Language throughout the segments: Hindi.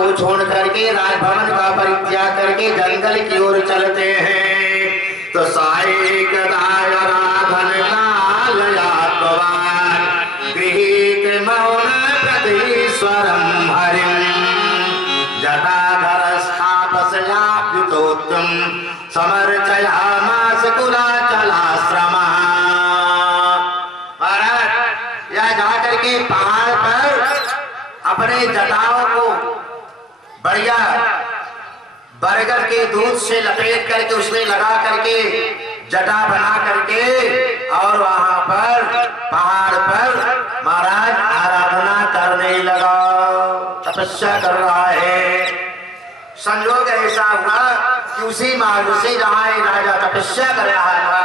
को छोड़ करके राजभवन का परित्याग करके जंगल की ओर चलते हैं। तो सायिक राधन काल गृहीत मौन प्रतीश्वरम हरिम जटाधर स्थापसयाभ्युतोत्तम समर्चयामास कुलाचलाश्रमा। या जाकर के पहाड़ पर अपने जटाओं को बढ़िया बरगद के दूध से लपेट करके उसमें लगा करके जटा बना करके और वहां पर पहाड़ पर महाराज आराधना करने लगा, तपस्या कर रहा है। संयोग ऐसा हुआ कि उसी मार्ग से जहां राजा तपस्या कर रहा था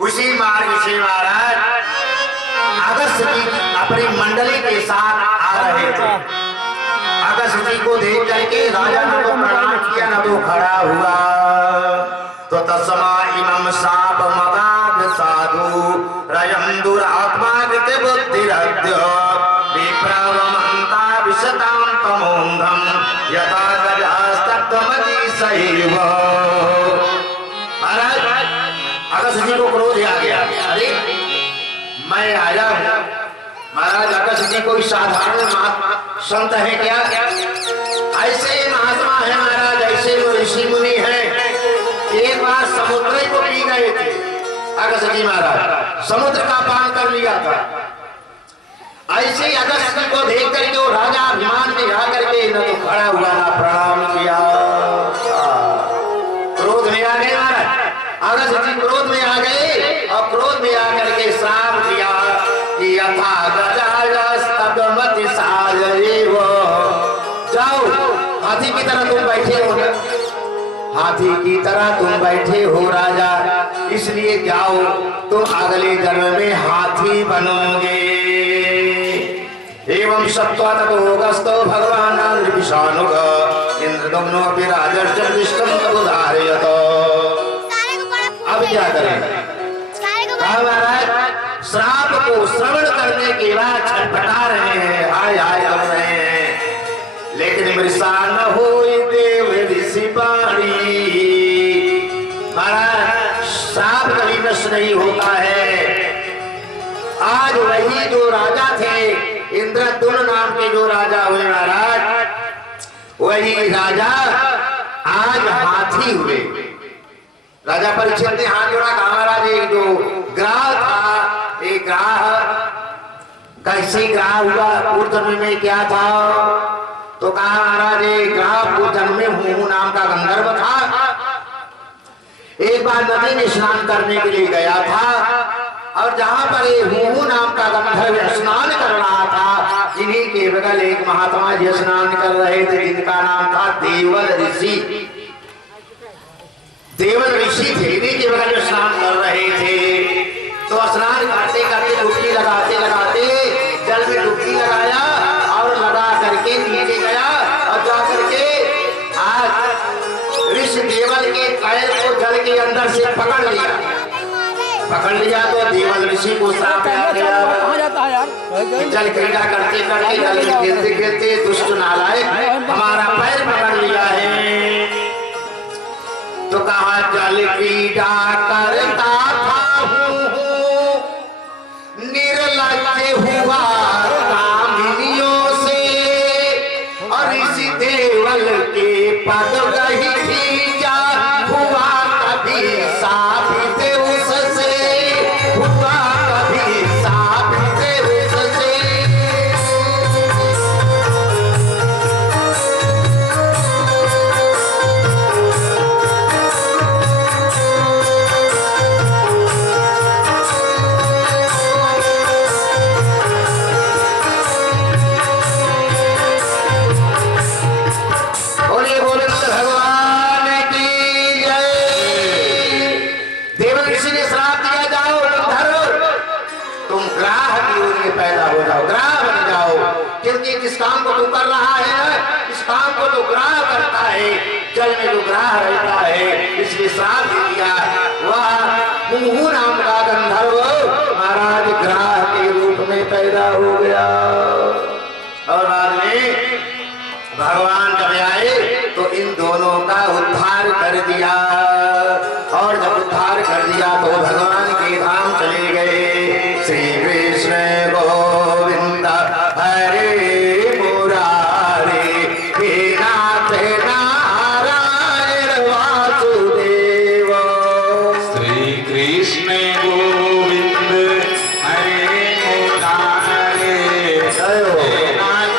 उसी मार्ग से महाराज अगस्त्य जी अपनी मंडली के साथ आ रहे थे। अगस्त्य जी को देख करके राजा ने तो प्रणाम किया, न तो खड़ा हुआ। तो तस्मा इमं साप मदाद साधु रयं दुरात्मा कृत बुद्धिरद्य विप्रवमन्ता विशतां तमोन्धं यथा गजास्तब्धमति सैव। महाराज अगस्त्य जी को क्रोध आ गया, अरे मैं आया हूं। महाराज अगस्त्य जी कोई साधारण संत है क्या? ऐसे महात्मा है महाराज, ऐसे वो ऋषि मुनि है। एक बार समुद्र को पी गए थे अगस्त्य जी महाराज, समुद्र का पान कर लिया था। ऐसे ही अगस्त्य जी को देख करके वो राजा अभिमान में आकर के न तो खड़ा हुआ ना प्रणाम किया, क्रोध में आ गए महाराज। अगस्त्य जी क्रोध में आ गए और क्रोध में आकर के श्राप दिया कि यथा गजास्तब्धमति साजरेव। जाओ, हाथी की तरह तुम बैठे हो, हाथी की तरह तुम बैठे हो राजा, इसलिए जाओ तुम अगले जन्म में हाथी बनोगे। एवं सत्वा ततोऽगस्तो भगवान् नृभिषानुग इंद्रदम्नो अपि राजश्च दृष्टं तदुदारयत। अब क्या करें? महाराज श्राप को श्रवण करने के बाद छटपटा रहे हैं, हाय हाय कर रहे हैं, लेकिन मृषा न होई देव ऋषि बाणी। महाराज श्राप कभी नष्ट नहीं होता है। आज वही जो राजा थे इंद्रद्युम्न नाम के जो राजा हुए महाराज, वही राजा आज हाथी हुए। राजा परीक्षित ने हाथ जोड़ा, कहा महाराज एक जो ग्राह था, एक ग्राह कैसे ग्राह हुआ, पूर्व जन्म में क्या था? तो कहा महाराज एक ग्राह पूर्व जन्म में हूहू नाम का गंधर्व था। एक बार नदी में स्नान करने के लिए गया था और जहां पर ये हूहू नाम का गंधर्व स्नान कर रहा था, इन्हीं के बगल एक महात्मा जी स्नान कर रहे थे जिनका नाम था देवल ऋषि। देवल ऋषि थे, इन्हीं के बगल में स्नान कर रहे थे। तो स्नान करते करते डुबकी लगाते लगाते जल में डुबकी लगाया और लगा करके नीचे गया और जा करके आज ऋषि देवल के पैर को जल के अंदर से पकड़ लिया। तो देवल ऋषि को श्राप आ गया। जल क्रीड़ा करते करते जल में खेलते खेलते दुष्ट नालायक हमारा पैर पकड़ लिया है। तो कहा जल क्रीड़ा करता था निर्लज्ज हुआ कामिनियों से और ऋषि देवल के पद रही थी जा हुआ कभी साबित उससे, हुआ कभी साबित उससे। जिस काम को तू कर रहा है इस काम को तो ग्राह करता है, जल में जो ग्राह रहता है, इसलिए श्राप दिया। वह हूहू नाम का गंधर्व महाराज ग्राह के रूप में पैदा हो गया और बाद में भगवान जब आए तो इन दोनों का उद्धार कर दिया, और जब उद्धार कर दिया तो भगवान के धाम चले गए। श्री कृष्ण गोविंद हरे मुरारी, हे नाथ नारायण वासुदेव। श्री कृष्ण गोविंद हरे मुरारी, हे नाथ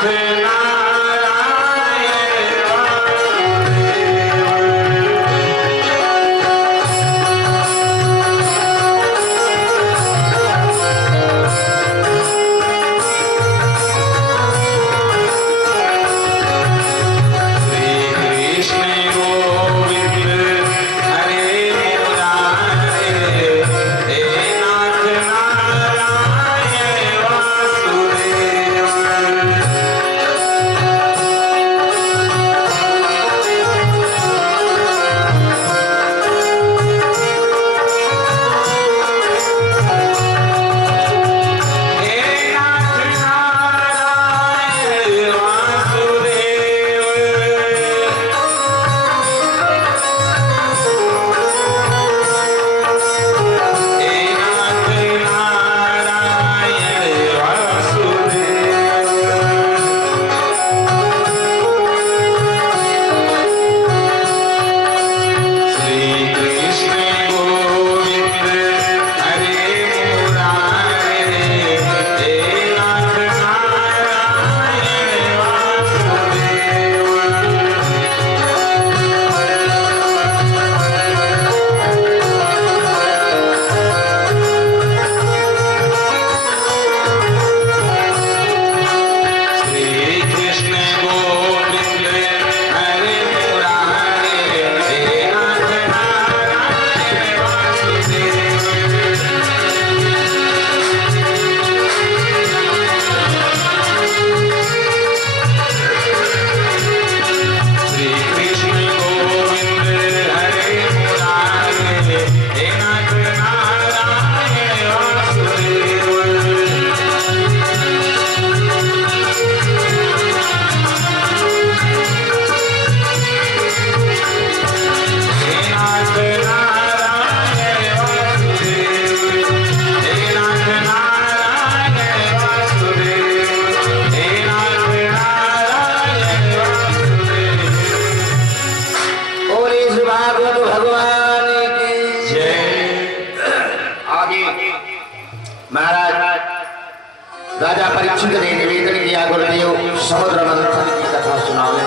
राजा परीक्षित ने निवेदन किया, गुरुदेव समुद्र मंथन की कथा सुनावे।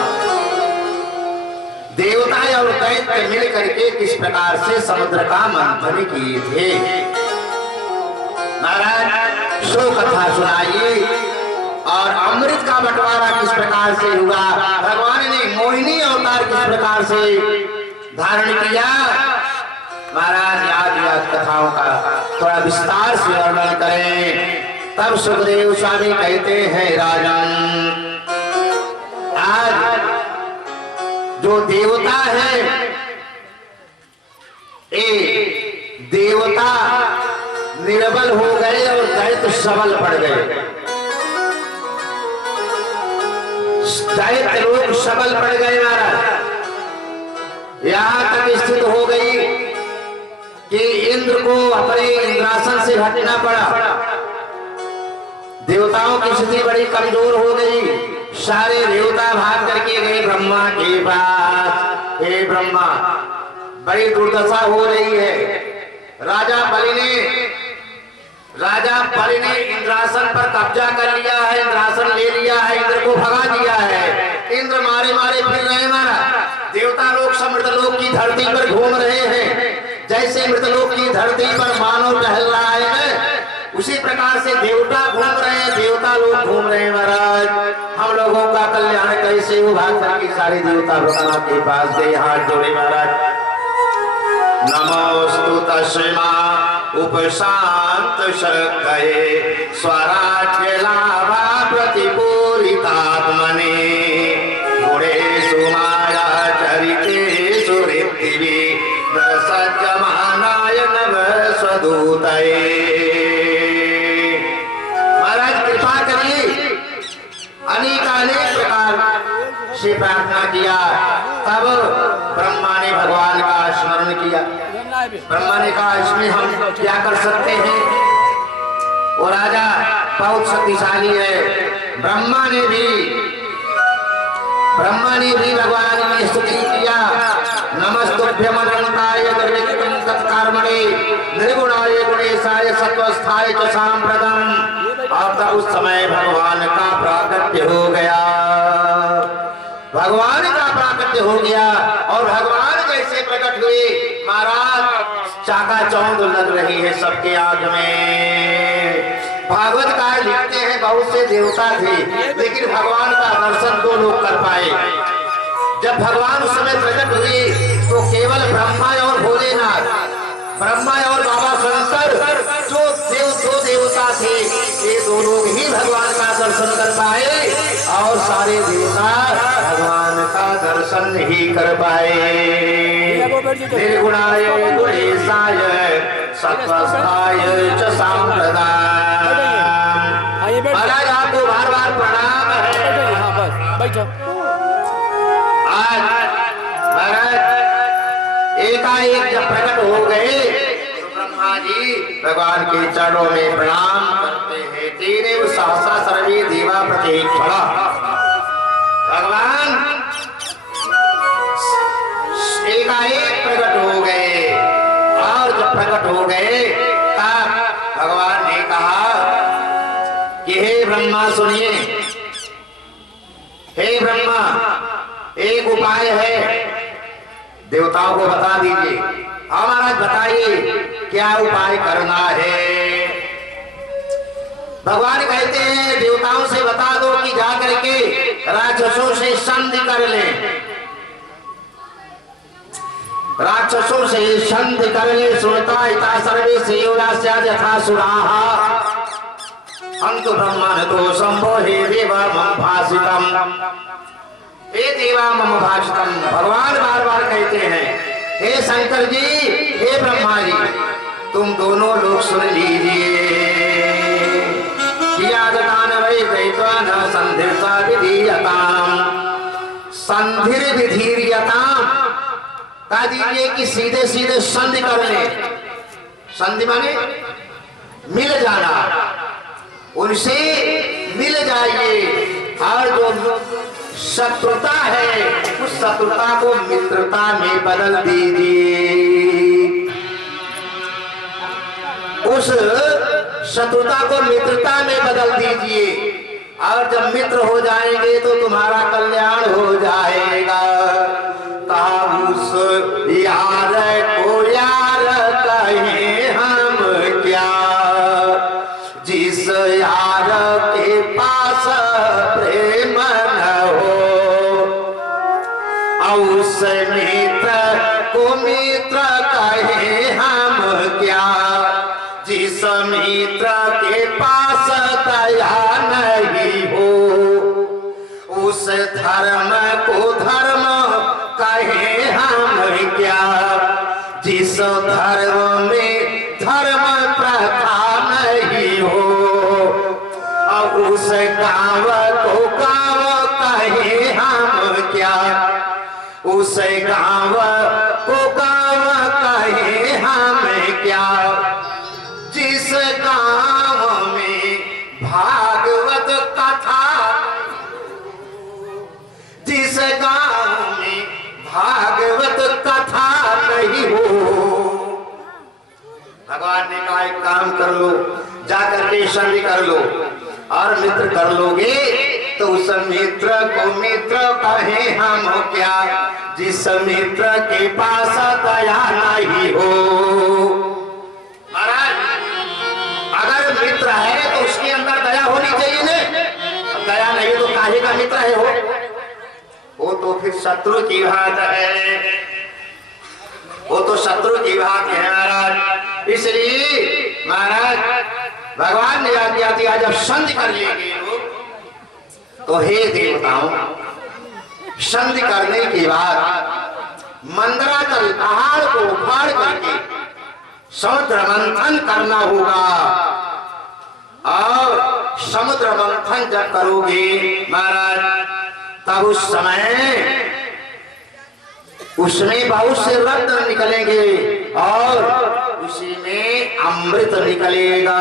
देवता और दैत्य मिल करके किस प्रकार से समुद्र का मंथन किए थे, महाराज सो कथा सुनाइए। और अमृत का बंटवारा किस प्रकार से हुआ, भगवान ने मोहिनी अवतार किस प्रकार से धारण किया, महाराज याद कथाओं का थोड़ा विस्तार से वर्णन करें। तब सुखदेव स्वामी कहते हैं, राजन आज जो देवता है, ए देवता निर्बल हो गए और दैत्य सबल पड़ गए। दैत्य लोग सबल पड़ गए महाराज। यहां तक स्थिति हो गई कि इंद्र को अपने इंद्रासन से हटना पड़ा। देवताओं की स्थिति बड़ी कमजोर हो गई। सारे देवता भाग करके गए ब्रह्मा के पास। हे ब्रह्मा, बड़ी दुर्दशा हो रही है। राजा बलि ने इंद्रासन पर कब्जा कर लिया है, इंद्रासन ले लिया है, इंद्र को भगा दिया है। इंद्र मारे मारे फिर रहे महाराज। देवता लोग समृतलोक की धरती पर घूम रहे हैं। जैसे मृतलोक की धरती पर मानव टहल रहा है, उसी प्रकार से देवता घूम रहे हैं, देवता लोग घूम रहे हैं महाराज। हम लोगों का कल्याण कैसे होगा करके सारे देवता ब्रह्मा के पास गए, हाथ जोड़े महाराज। नमोस्तु तस्मा उपशांत शक्ये स्वराज्य लाभा प्रतिपूरितात्मने गुणेषु माया चरितेषु ऋत्विः सज्जमानाय नमः स्वदूतये। महाराज कृपा करिए, अनेक प्रकार से प्रार्थना किया, तब ब्रह्मा ने भगवान का स्मरण किया। ब्रह्मा ने कहा इसमें हम क्या कर सकते हैं, वो राजा बहुत शक्तिशाली है। ब्रह्मा ने भी भगवान की स्तुति किया। नमस्तुभ्यम अनंताय निर्विघ्नं तत्कर्मणे निर्गुणाय गुणेशाय सत्वस्थाय च सांप्रदम्। अब तक उस समय भगवान का प्राकट्य हो गया, भगवान का प्राकट्य हो गया। और भगवान जैसे प्रकट हुए महाराज चाकाचौंध लग रही है सबके आंख में। भागवत का लिखते हैं बहुत से देवता थे, लेकिन भगवान का दर्शन 2 लोग कर पाए। जब भगवान उस समय प्रकट हुए तो केवल ब्रह्मा और भोलेनाथ, ब्रह्मा और बाबा शंकर जो 2 देवता थे, ये 2 लोग ही भगवान का दर्शन कर पाए और सारे देवता भगवान का दर्शन नहीं कर पाए। निर्गुणाय गुणेशाय सत्वस्थाय च सांप्रदाय। महाराज आपको बार बार प्रणाम है। आज महाराज एकाएक जब प्रकट हो गए तो ब्रह्मा जी भगवान के चरणों में प्रणाम करते हैं। तेने सहसा सर्वे देवा प्रतीक्षण। भगवान एकाएक प्रकट हो गए और जब प्रकट हो गए तब भगवान ने कहा कि हे ब्रह्मा सुनिए, हे ब्रह्मा एक उपाय है, देवताओं को बता दीजिए। हाँ महाराज बताइए क्या उपाय करना है। भगवान कहते हैं देवताओं से बता दो कि जाकर के राक्षसों से संधि कर लें, राक्षसों से संधि कर ले। सुनता इता सर्वे सेवलास्या यथा सुराहा अंत ब्रह्मण तो शंभो हे देवा मम भाषितम। हे देवा मम भाषितम। भगवान बार बार कहते हैं हे शंकर जी, हे ब्रह्मा जी, तुम दोनों लोग सुन लीजिए। संधिर विधीयताम कह दीजिए कि सीधे सीधे संधि कर ले। संधि माने मिल जाना, उनसे मिल जाइए और जो शत्रुता है उस शत्रुता को मित्रता में बदल दीजिए। उस शत्रुता को मित्रता में बदल दीजिए और जब मित्र हो जाएंगे तो तुम्हारा कल्याण हो जाएगा। कहा उस यार को यार कहें हम क्या, जिस यार के पास प्रेम न हो, उस मित्र को मित्र कहे हम क्या, जिस मित्र के पास दया नहीं हो, उस धर्म को धर्म कहे हम क्या, जिस धर्म में धर्म प्रथा नहीं हो, और उस गांव को गांव कहे हम क्या, उस गांव को गांव कहे हम क्या, जिस गांव में भागवत कथा, जिस गांव में भागवत कथा नहीं हो। भगवान ने कहा एक काम कर लो, जाकर के संधि कर लो और मित्र कर लोगे तो उस मित्र को मित्र कहे हम क्या, जिस मित्र के पास दया नहीं हो। महाराज अगर मित्र है तो उसके अंदर दया होनी चाहिए ना, दया नहीं तो काहे का मित्र है वो तो फिर शत्रु की बात है, वो तो शत्रु की बात है महाराज। इसलिए महाराज भगवान ने आज्ञा दिया जब संधि कर लेंगे तो हे देवताओं, संधि करने के बाद मंदराचल पहाड़ को उखाड़ करके समुद्र मंथन करना होगा। और समुद्र मंथन जब करोगे महाराज तब उस समय उसमें बहुत से रत्न निकलेंगे और उसी में अमृत निकलेगा।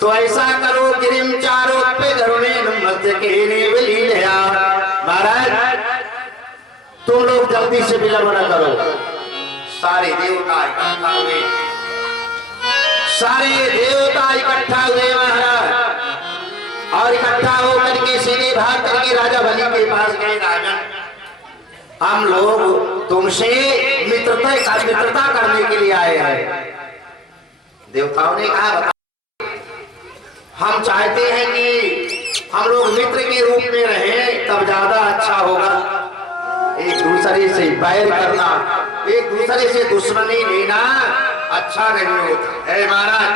तो ऐसा करो गिरिम चारों पे गरुणे मध्य के लीलया। महाराज तुम लोग जल्दी से विलंब न करो। सारे देवता इकट्ठा हुए, सारे देवता इकट्ठा हुए महाराज, और इकट्ठा होकर के सीधे भाग करके राजा बलि के पास गए। राजन हम लोग तुमसे मित्रता करने के लिए आए हैं। देवताओं ने कहा बता, हम चाहते हैं कि हम लोग मित्र के रूप में रहें, तब ज्यादा अच्छा होगा। एक दूसरे से बैर करना, एक दूसरे से दुश्मनी लेना अच्छा नहीं होता है महाराज।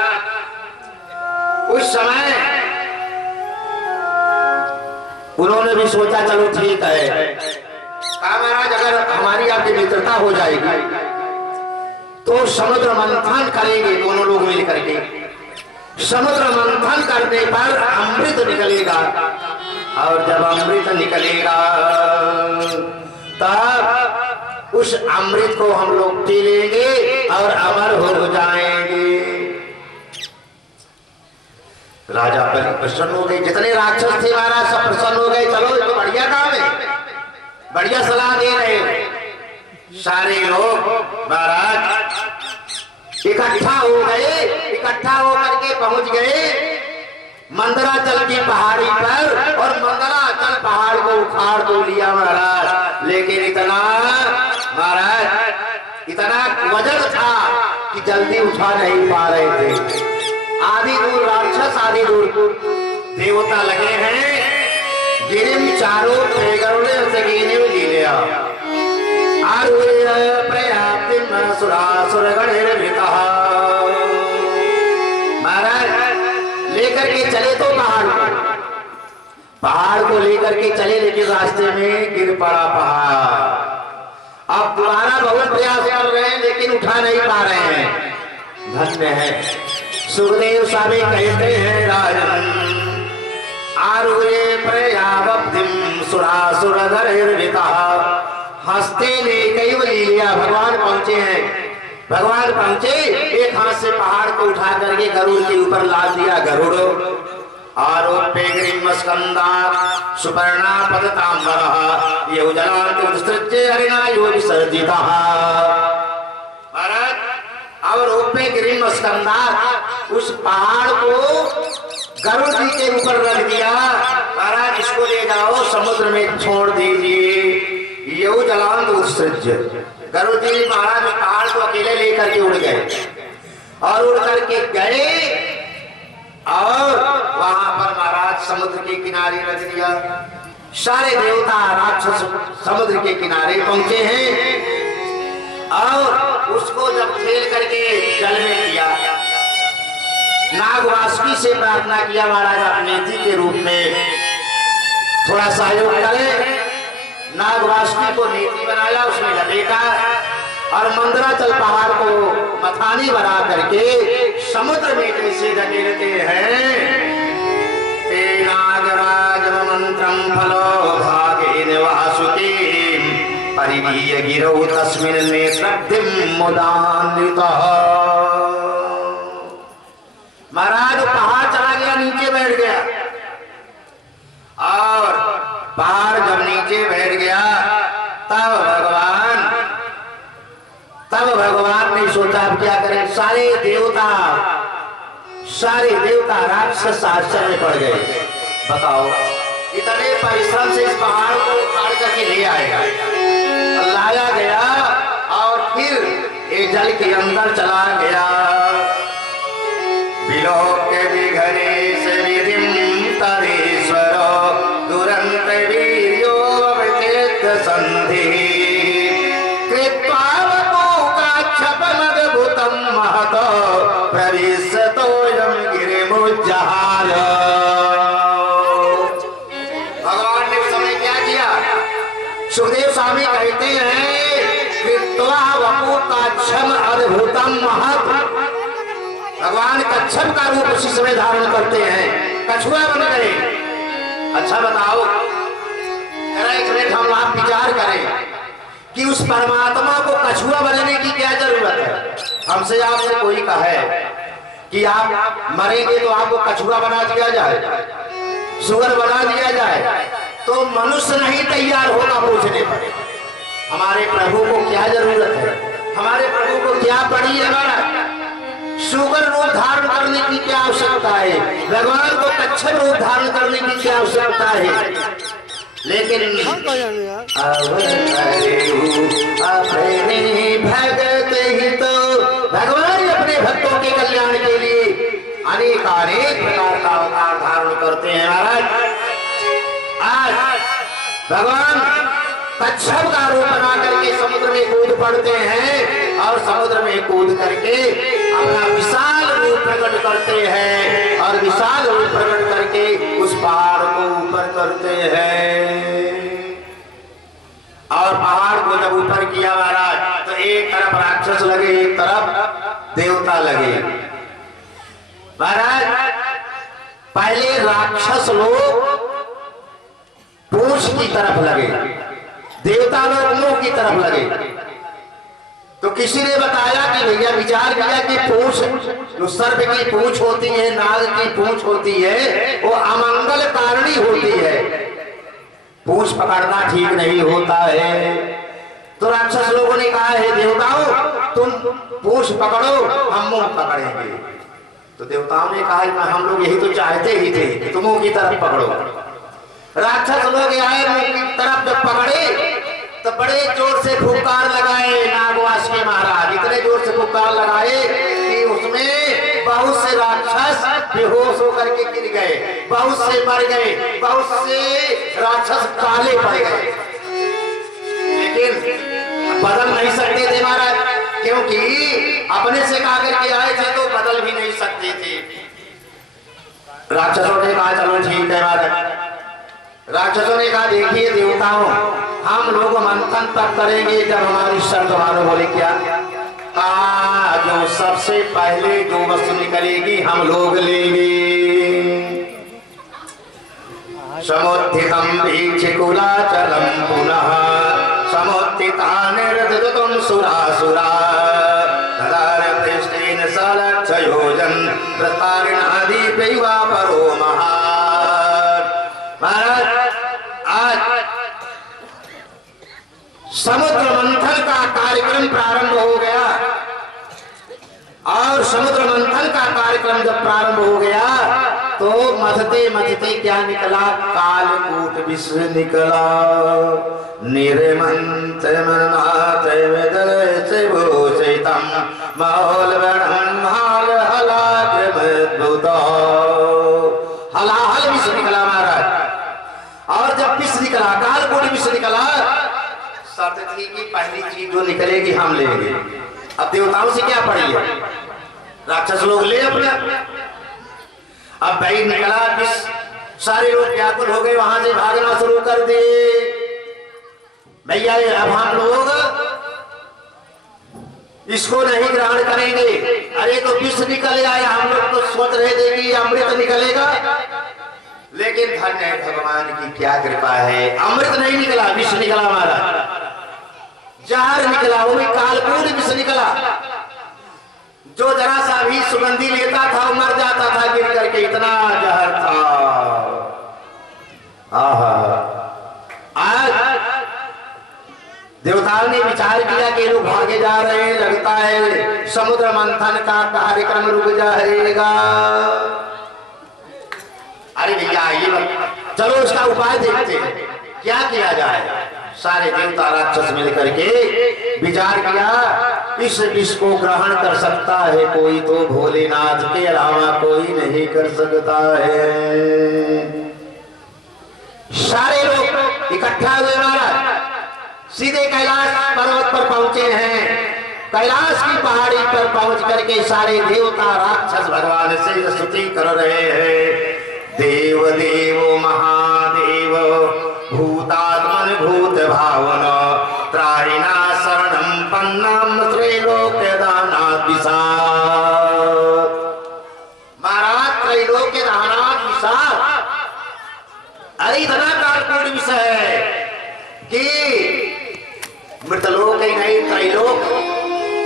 उस समय उन्होंने भी सोचा चलो ठीक है। कहा महाराज अगर हमारी आपकी मित्रता हो जाएगी तो समुद्र मंथन करेंगे दोनों लोग मिलकर के। समुद्र मंथन करने पर अमृत निकलेगा, और जब अमृत निकलेगा तब उस अमृत को हम लोग पी लेंगे और अमर हो जाएंगे। राजा प्रसन्न हो गए, जितने राक्षस थे महाराज सब प्रसन्न हो गए। चलो ये तो बढ़िया काम है, बढ़िया सलाह दे रहे हो। सारे लोग महाराज इकट्ठा हो गए, इकट्ठा होकर के पहुंच गए मंदराचल की पहाड़ी पर, और मंदराचल पहाड़ को उखाड़ तो लिया महाराज, लेकिन इतना महाराज इतना वजन था कि जल्दी उठा नहीं पा रहे थे। आधी दूर राक्षस, आधी दूर देवता लगे हैं। गिरिम चारों गरुड़े से गिने लीलिया प्रयाप्तिम सुरासुर गणेर्भितः। महाराज लेकर के चले तो पहाड़ को लेकर के चले, लेकिन रास्ते में गिर पड़ा पहाड़। अब दोबारा बहुत प्रयास कर रहे हैं लेकिन उठा नहीं पा रहे हैं। धन्य है सुखदेव स्वामी कहते हैं राजन आरुहे प्रयावब्धिम सुरासुर गणेर्भितः। हंसते ने कैवली लिया, भगवान पहुंचे हैं। भगवान पहुंचे, एक हाथ से पहाड़ को उठा करके गरुड़ के ऊपर लाद दिया। गरुड़ आरोप्य ग्रीम स्कंदा सुपर्णा पदतांबरः ये उजलांत उत्सृज्य हरिणा यो विसर्जितः। महाराज अब रोपे ग्रीम स्कंदा उस पहाड़ को गरुड़ जी के ऊपर रख दिया। महाराज इसको ले जाओ समुद्र में छोड़ दीजिए। ये जलांत उत्सृज्य गरुड़ जी महाराज पहाड़ को अकेले लेकर के उड़ गए, और उड़ करके गए और वहां पर महाराज समुद्र के किनारे रख दिया। सारे देवता राक्षस समुद्र के किनारे पहुंचे हैं, और उसको जब खेल करके जल में किया, नागवासुकी से प्रार्थना किया महाराज अपने जी के रूप में थोड़ा सहयोग करें। नागवासुकी को नीति बनाया, उसमें लपेटा, और मंदराचल पहाड़ को मथानी बना करके समुद्र में कैसे ढकेलते हैं। ते नागराज मंत्रम फलो भागे वासुकी परिवीय गिरौ तस्मिन् नेत्रब्धिं मुदान्वितः। महाराज पहाड़ चला गया, नीचे बैठ गया, और पहाड़ जब नीचे बैठ गया तब भगवान ने सोचा अब क्या करें। सारे देवता राक्षस आश्चर्य में पड़ गए। बताओ इतने परिश्रम से इस पहाड़ को उखाड़ करके ले आएगा, लाया गया, और फिर ये जल के अंदर चला गया। विलोक विघरे से विधिम तदेश्वर दुरंत वीर्यो अवचेत संधि कृत्वा वपुकाक्षपमद्भुतं महत प्रविशतोऽयं गिरिमुज्जहार। भगवान ने उस समय क्या किया? सुखदेव स्वामी कहते हैं कृत्वा वपुकाक्षम अद्भुतं महत। भगवान कच्छप का रूप उसी समय धारण करते हैं, कछुआ बन गए, अच्छा बताओ, एक मिनट हम आप विचार करें कि उस परमात्मा को कछुआ बनने की क्या जरूरत है। हमसे आपसे कोई कहे कि आप मरेंगे तो आपको कछुआ बना दिया जाए, सुअर बना दिया जाए, तो मनुष्य नहीं तैयार होगा पूछने पर। हमारे प्रभु को क्या जरूरत है, हमारे प्रभु को क्या पड़ी है। हमारा सुगर रूप धारण करने की क्या आवश्यकता है, भगवान को कच्छप रूप धारण करने की क्या आवश्यकता है। लेकिन अपने भगत ही तो भगवान अपने भक्तों के कल्याण के लिए अनेक अनेक प्रकार का अवतार धारण करते हैं। महाराज आज भगवान कच्छप का रूप बना करके समुद्र में कूद पड़ते हैं और समुद्र में कूद करके अपना विशाल रूप प्रकट करते हैं और विशाल रूप प्रकट करके उस पहाड़ को ऊपर करते हैं। और पहाड़ को जब ऊपर किया महाराज, तो एक तरफ राक्षस लगे, एक तरफ देवता लगे। महाराज पहले राक्षस लोग पूंछ की तरफ लगे, देवता लोग मुंह की तरफ लगे। तो किसी ने बताया कि भैया विचार किया कि पूंछ, जो सर्प की पूंछ होती है, नाग की पूंछ होती है, वो अमंगल कारणी होती है, पूंछ पकड़ना ठीक नहीं होता है। तो राक्षस लोगों ने कहा है देवताओं तुम पूंछ पकड़ो, हम मुंह पकड़ेंगे। तो देवताओं ने कहा हम लोग यही तो चाहते ही थे कि तुम मुंह की तरफ पकड़ो। राक्षस लोग आए मुंह की तरफ जब पकड़े तो बड़े जोर से फुफकार लगाए नागवास के महाराज, इतने जोर से फुफकार लगाए कि उसमें बहुत से राक्षस बेहोश होकर के गिर गए, बहुत से मर गए, बहुत से राक्षस काले पड़ गए। लेकिन बदल नहीं सकते थे महाराज, क्योंकि अपने से कहा करके आए थे तो बदल भी नहीं सकते थे। राक्षसों ने कहा चलो ठीक है महाराज। राक्षसों ने कहा देखिए देवताओं हम लोग मंथन तब करेंगे जब हमारी शर्त मानो। बोले क्या? जो सबसे पहले जो वस्तु निकलेगी हम लोग लेंगे। समुत्थितम भीक्षकुलाचलम पुनः समुत्थितानिर्दतुम सुरासुरा तदार पृष्ठेन सलक्षयोजन प्रतारिणादीपैवा परो महा। महाराज आज समुद्र मंथन का कार्यक्रम प्रारंभ हो गया और समुद्र मंथन का कार्यक्रम जब प्रारंभ हो गया तो मथते मथते क्या निकला? कालकूट विश्व निकला। निर्मंत मनाथ विदर्श भूषितम मौलवणं माल हलाग्रमद्भुतो। हलाहल विश्व निकला महाराज। और जब विश्व निकला, कालकूट विश्व निकला, शर्त थी कि पहली चीज जो निकलेगी हम लेंगे। अब देवताओं से क्या पड़ी है? राक्षस लोग ले अपने। अब भाई निकला विश्व, सारे लोग व्याकुल हो गए, वहां से भागना शुरू कर दिए। भैया अब हम लोग इसको नहीं ग्रहण करेंगे। अरे तो विश्व निकल आया, हम लोग तो सोच रहे थे कि अमृत निकलेगा, लेकिन धन्य है भगवान की क्या कृपा है, अमृत नहीं निकला, विष निकला हमारा। जहर निकला, वो भी कालकूट विष निकला। जो जरा सा भी सुगंधी लेता था वो मर जाता था गिर करके, इतना जहर था। आज देवताओं ने विचार किया कि लोग भागे जा रहे हैं, लगता है समुद्र मंथन का कार्यक्रम रुक जाएगा। अरे भैया ये चलो उसका उपाय देखते हैं क्या किया जाए। सारे देवता राक्षस मिलकर के विचार किया, इस विष को ग्रहण कर सकता है कोई तो भोलेनाथ के अलावा कोई नहीं कर सकता है। सारे लोग इकट्ठा हुए महाराज, सीधे कैलाश पर्वत पर पहुंचे हैं। कैलाश की पहाड़ी पर पहुंच करके सारे देवता राक्षस भगवान से स्तुति कर रहे हैं। देव देव महादेव भूतात्मन भूत भावन त्राहिना शरणं पन्नम त्रैलोक्य दानात् विशाल। महाराज त्रैलोक्य दानात् विशाल। अरे इतना कालकूट विषय है कि मृतलोक ही नहीं त्रैलोक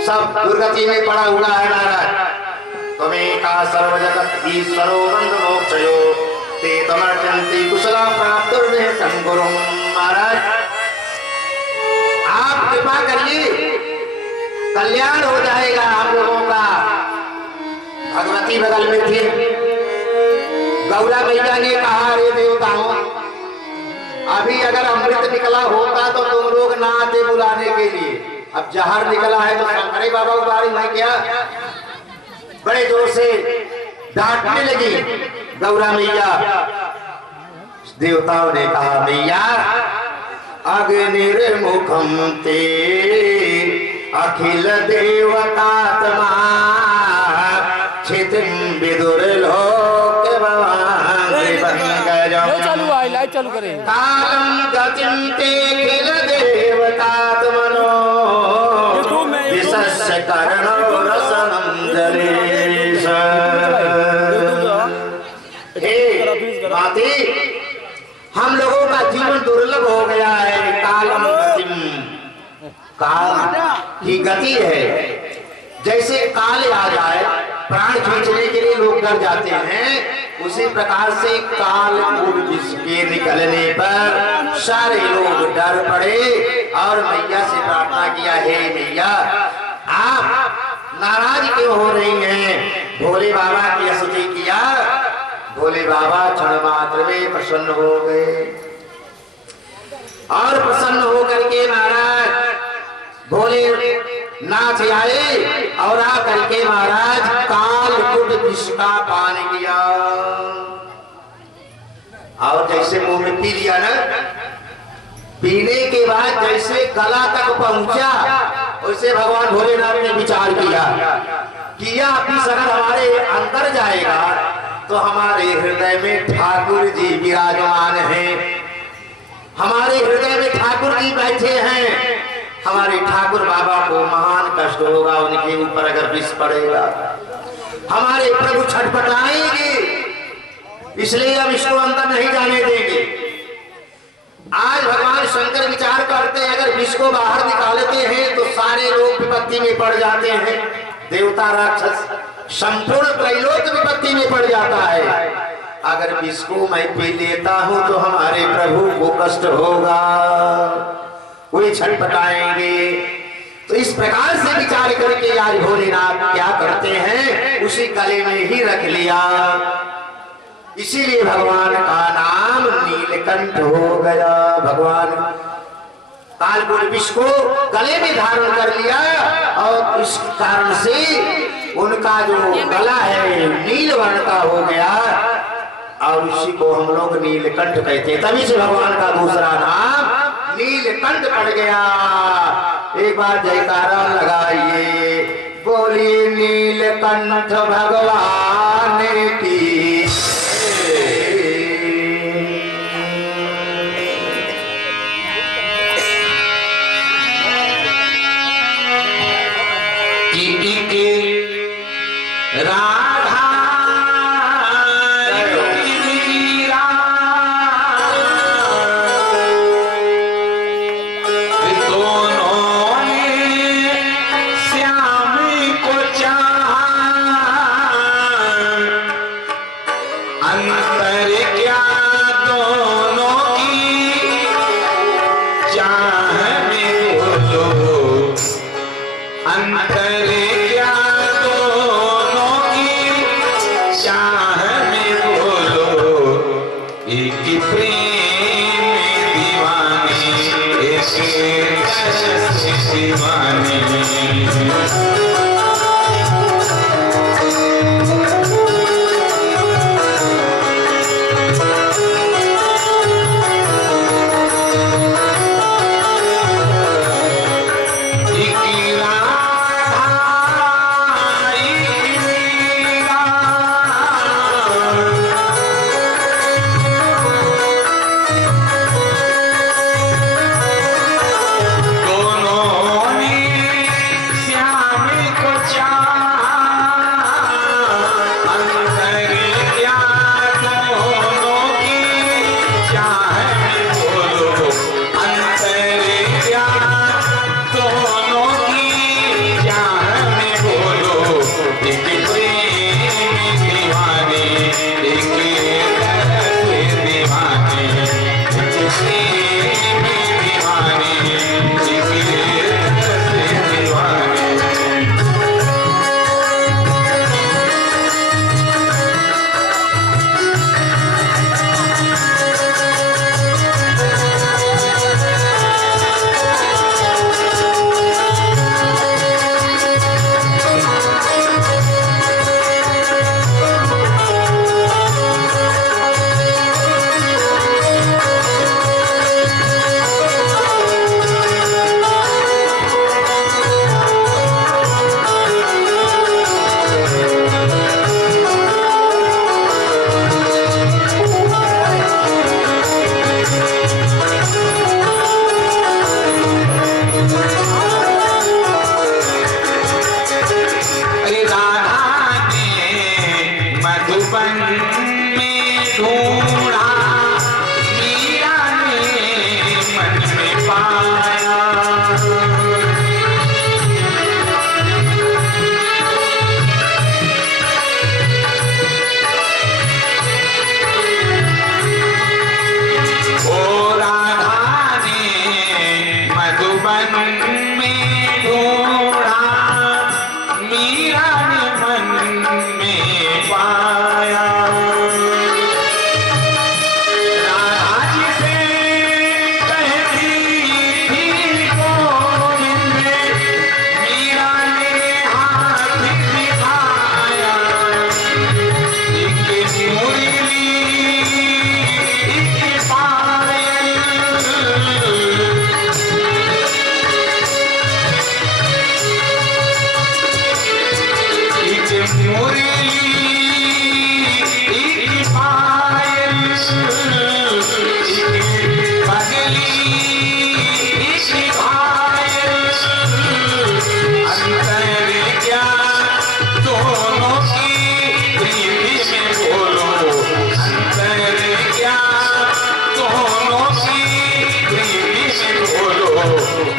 सब दुर्गति में पड़ा हुआ है महाराज। तुम्हें का सर्व जगत ईश्वरो बंध मोक्षयो ते तमर्चन्ति कुशला प्राप्तुर्ने संगुरुं। महाराज आप कृपा करिए, कल्याण हो जाएगा हम लोगों का। भगवती बगल में थी, गौरा मैया ने कहा रे देवताओं, अभी अगर अमृत निकला होता तो तुम लोग ना आते बुलाने के लिए। अब जहर निकला है तो शंकरे बाबा को बारी में क्या बड़े जोर से डांटने लगी गौरा मैया। देवताओं ने कहा मैया अग्निर्मुखम ते अखिल देवतात्मा क्षितिम विदुर्लोक चालू करें कालम गतिम ते अखिल देवतात्मनो विशस्य करणो रसनम जलेश। हे माती, हम लोगों का जीवन दुर्लभ हो गया है। कालम गतिम, काल की गति है। जैसे काल आ जाए प्राण खींचने के लिए लोग डर जाते हैं, उसी प्रकार से काल जिसके निकलने पर सारे लोग डर पड़े और मैया से प्रार्थना किया, हे मैया आप नाराज क्यों हो रही हैं? भोले बाबा की स्तुति किया, भोले बाबा क्षण मात्र में प्रसन्न हो गए और प्रसन्न होकर के महाराज भोले नाथ आए और आकर के महाराज कालकूट विष का पान किया और जैसे मुंह में पी लिया ना, पीने के बाद जैसे गला तक पहुंचा वैसे भगवान भोलेनाथ ने विचार किया कि यह विष अगर हमारे अंदर जाएगा तो हमारे हृदय में ठाकुर जी विराजमान हैं, हमारे हृदय में ठाकुर जी बैठे हैं। हमारे ठाकुर बाबा को महान कष्ट होगा, उनके ऊपर अगर विष पड़ेगा हमारे प्रभु छटपटाएंगे, इसलिए हम इसको अंदर नहीं जाने देंगे। आज भगवान शंकर विचार करते हैं अगर विष को बाहर निकालते हैं तो सारे लोग विपत्ति में पड़ जाते हैं, देवता राक्षस संपूर्ण त्रैलोक विपत्ति में पड़ जाता है। अगर विष को मैं पी लेता हूं तो हमारे प्रभु को कष्ट होगा, वे छटपटाएंगे। तो इस प्रकार से विचार करके आज भोलेनाथ क्या करते हैं, उसी गले में ही रख लिया। इसीलिए भगवान का नाम नीलकंठ हो गया। भगवान कालकूट विष को गले में धारण कर लिया और इस कारण से उनका जो गला है नील वर्ण का हो गया और इसी को हम लोग नीलकंठ कहते हैं। तभी से भगवान का दूसरा नाम नीलकंठ पड़ गया। एक बार जयकारा लगाइए, बोलिए नीलकंठ भगवान की। दोनों ने श्याम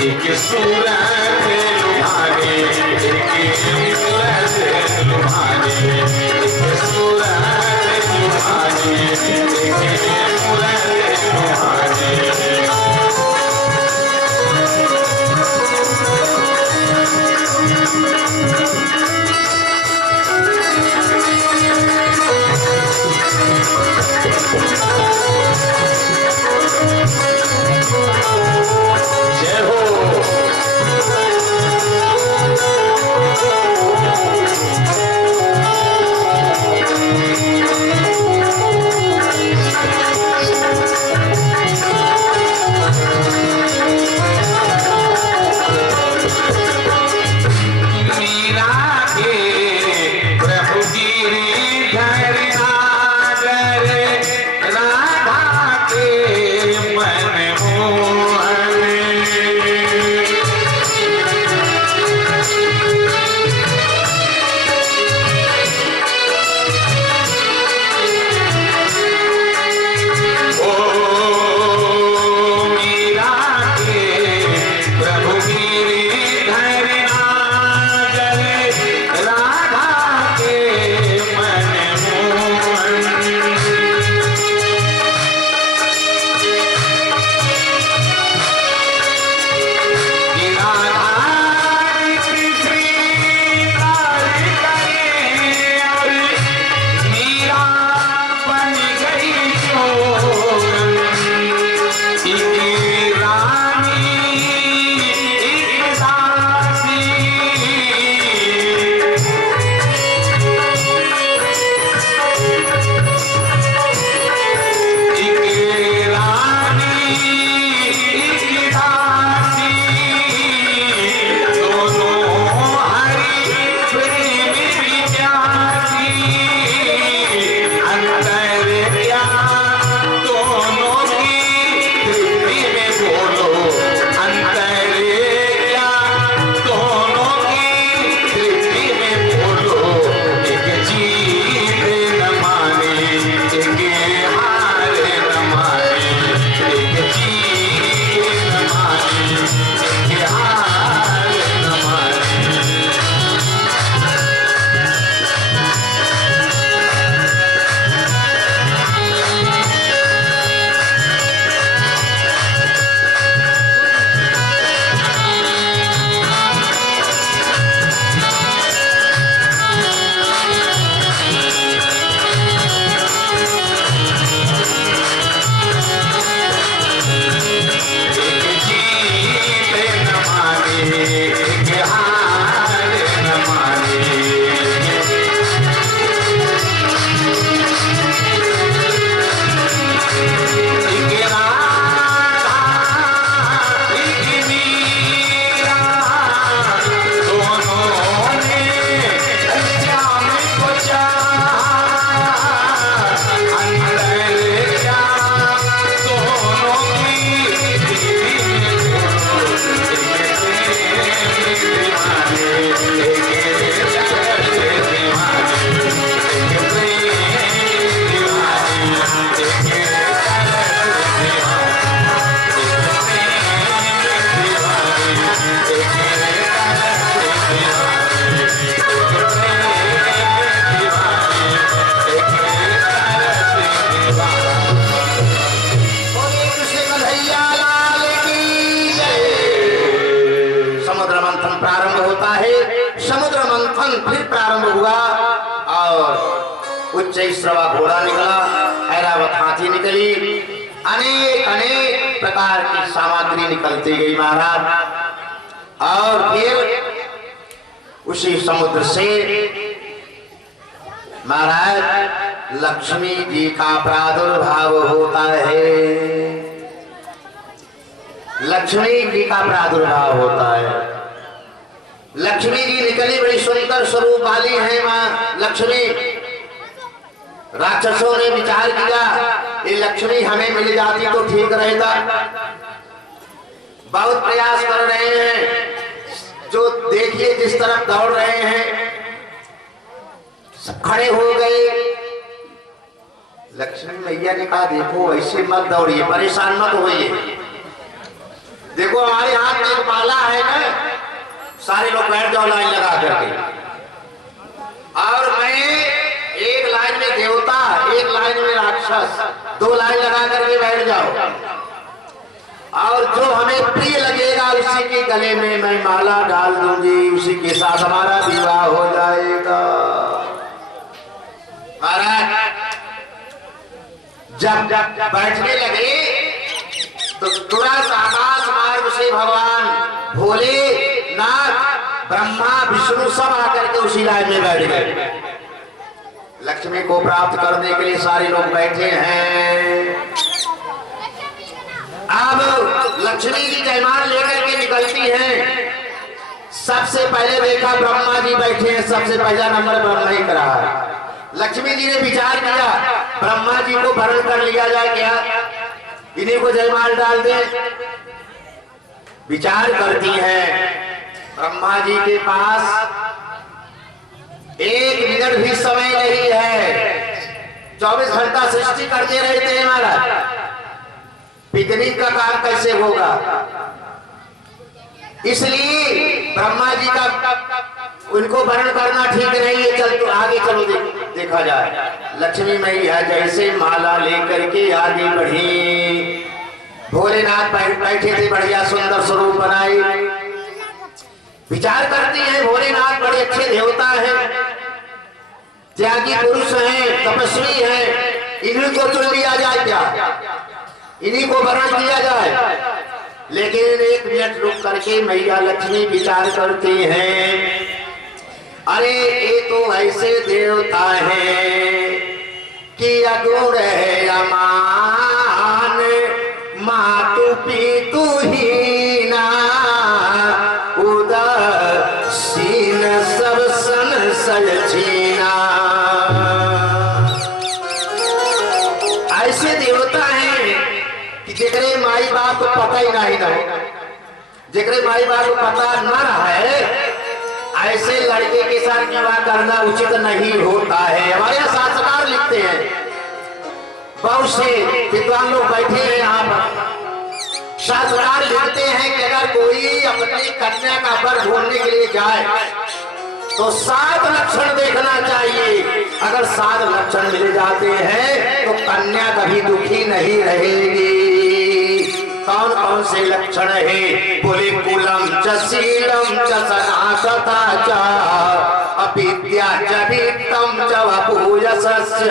एक सूरत लुभाने, एक सूरत लुभाने, एक सूरत लुभाने, एक सूरत लुभाने। उच्चैश्रवा घोड़ा निकला, ऐरावत हाथी निकली, अनेक अनेक प्रकार की सामग्री निकलती गई महाराज। और फिर उसी समुद्र से महाराज लक्ष्मी जी का प्रादुर्भाव होता है। लक्ष्मी जी का प्रादुर्भाव होता है। लक्ष्मी जी निकली, बड़ी सुंदर स्वरूप वाली है मां लक्ष्मी। राक्षसों ने विचार किया ये लक्ष्मी हमें मिल जाती तो ठीक रहता। बहुत प्रयास कर रहे हैं, जो देखिए जिस तरफ दौड़ रहे हैं खड़े हो गए। लक्ष्मी मैया ने कहा देखो ऐसे मत दौड़िए, परेशान मत होइए। देखो हमारे हाथ में एक माला है ना, सारे लोग बैठ जाओ लाइन लगा करके। और मैं एक लाइन में देवता, एक लाइन में राक्षस, 2 लाइन लगा करके बैठ जाओ। और जो हमें प्रिय लगेगा उसी के गले में मैं माला डाल दूंगी, उसी के साथ हमारा विवाह हो जाएगा। महाराज जब बैठने लगे तो तुरंत आकाश मार्ग से भगवान भोलेनाथ, ब्रह्मा, विष्णु सब आकर के उसी लाइन में बैठ गए। लक्ष्मी को प्राप्त करने के लिए सारे लोग बैठे हैं। अब लक्ष्मी जी जयमाल लेकर के निकलती हैं। सबसे पहले देखा ब्रह्मा जी बैठे हैं, सबसे पहला नंबर ब्रह्मा ही करा है। लक्ष्मी जी ने विचार किया ब्रह्मा जी को वरण कर लिया जाए क्या, इन्हीं को जयमाल डाल दे। विचार करती हैं, ब्रह्मा जी के पास 1 मिनट भी समय नहीं है, 24 घंटा सृष्टि करते रहते हैं महाराज, पिकनिक का काम कैसे होगा। इसलिए ब्रह्मा जी का उनको वर्ण करना ठीक नहीं है। चल तो आगे चलो देखा जाए। लक्ष्मी मैया जैसे माला लेकर के आगे बढ़ी, भोलेनाथ बैठे थे, बढ़िया सुंदर स्वरूप बनाए। विचार करती हैं भोलेनाथ बड़े अच्छे देवता हैं, त्यागी पुरुष हैं, तपस्वी हैं, इन्हीं को चुन लिया जाए क्या, इन्हीं को वरण किया जाए। लेकिन 1 मिनट रुक करके मैया लक्ष्मी विचार करती हैं, अरे ये तो ऐसे देवता हैं कि अगुण है अमान, मातु पितु हीना, उदासीन सब संशय छीना। ऐसे देवता हैं कि जेकरे माई बाप को पता ही नहीं ना, जेकरे माई बाप को पता ना रहे, ऐसे लड़के के साथ विवाह करना उचित नहीं होता है। हमारे यहाँ शास्त्रकार लिखते हैं, बहुत से विद्वान लोग बैठे हैं यहाँ पर, शास्त्रकार लिखते हैं कि अगर कोई अपनी कन्या का वर ढूंढने के लिए जाए तो 7 लक्षण देखना चाहिए। अगर 7 लक्षण मिल जाते हैं तो कन्या कभी दुखी नहीं रहेगी। कौन कौन से लक्षण है? बोले कुलम च शीलम च सनातता च अविद्या च वित्तम च वपूयसस्य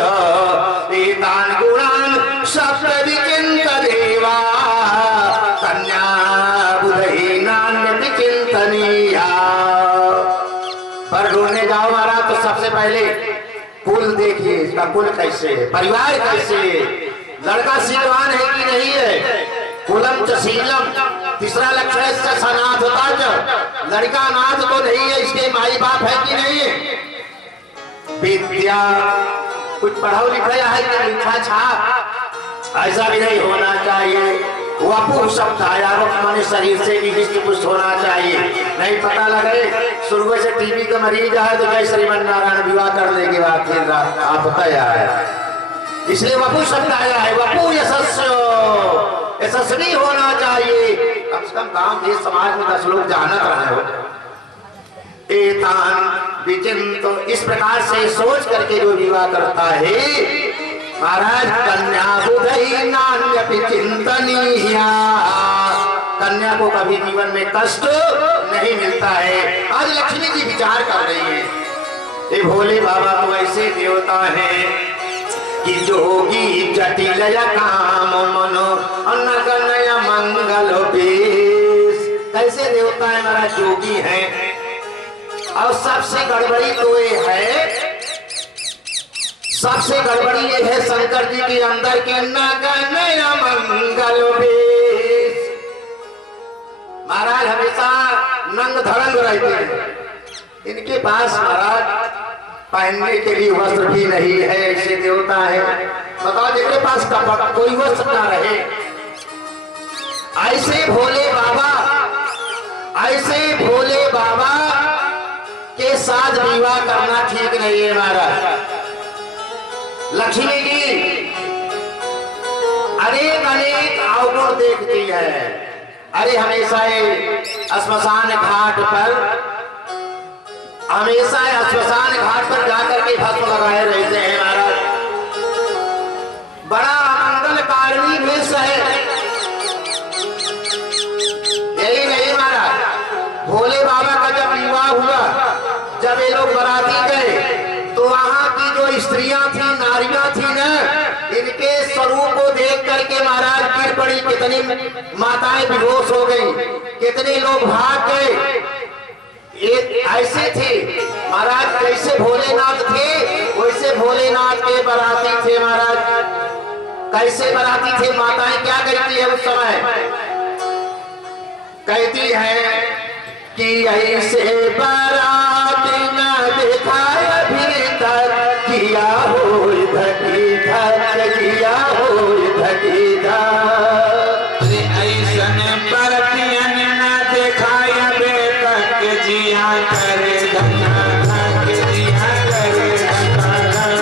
एतान् गुणान् शब्द विचिन्त देवा कन्या बुधहीनान्य विचिन्तनीया। पर ढूंढने जाओ महाराज तो सबसे पहले कुल देखिए, इसका कुल कैसे है, परिवार कैसे है, लड़का शीलवान है कि नहीं है। कुलम च शीलम, तीसरा लक्षण है सनाथता च, लड़का अनाथ तो नहीं है, इसके माई बाप है कि नहीं है। विद्या, कुछ पढ़ा लिखा है कि लिखा छाप, ऐसा भी नहीं होना चाहिए। वपु शब्द आया, माने शरीर से भी हिष्ट पुष्ट होना चाहिए। नहीं पता लगे शुरू से टीबी का मरीज है तो जय श्रीमन नारायण विवाह करने के बाद फिर रात आप बताया है, इसलिए वपु शब्द आया है। वपु यशस्वी होना चाहिए, कम से कम गांव देश समाज में 10 लोग जानत रहे हो। एतान विचिंत, इस प्रकार से सोच करके जो विवाह करता है महाराज, कन्या बुधहीनान्यपि चिंतनीया, कन्या को कभी जीवन में कष्ट नहीं मिलता है। आज लक्ष्मी जी विचार कर रही है, ये भोले बाबा तो ऐसे देवता हैं कि जोगी जटिल काम मनो अनगनय मंगल बेश। कैसे देवता है महाराज? जोगी हैं। और सबसे गड़बड़ी तो ये है, सबसे गड़बड़ी ये है शंकर जी के अंदर के नगनय मंगल बेश। महाराज हमेशा नंग धड़ंग रहते हैं, इनके पास महाराज पहनने के लिए वस्त्र भी नहीं है। ऐसे देवता है, बताओ जिनके पास कपड़ा कोई वस्त्र ना रहे। ऐसे भोले बाबा, ऐसे भोले बाबा के साथ विवाह करना ठीक नहीं है महाराज। लक्ष्मी जी अनेक अनेक अवगुण देखती है, अरे हमेशा ये श्मशान घाट पर, हमेशा ये श्मशान घाट पर जाकर के भस्म लगाए रहते हैं महाराज। बड़ा मंगलकारिणी वेश है। यही नहीं महाराज, भोले बाबा का जब विवाह हुआ, जब ये लोग बराती गए तो वहां की जो स्त्रियां थी, नारियां थी ना, इनके स्वरूप को देख करके महाराज गिर पड़ी। कितनी माताएं बेहोश हो गई, कितने लोग भाग गए। एक ऐसे थे महाराज, जैसे भोलेनाथ थे वैसे भोलेनाथ के बराती थे महाराज। कैसे बराती थे? माताएं क्या कहती है उस समय? कहती है कि ऐसे बारात न देखा अभी तक, किया हो धकी धक, किया हो धकी धक। ऐसन बरतियन न देखाया बेतक, जिया करे धक्का धक, जिया करे धक्का धक।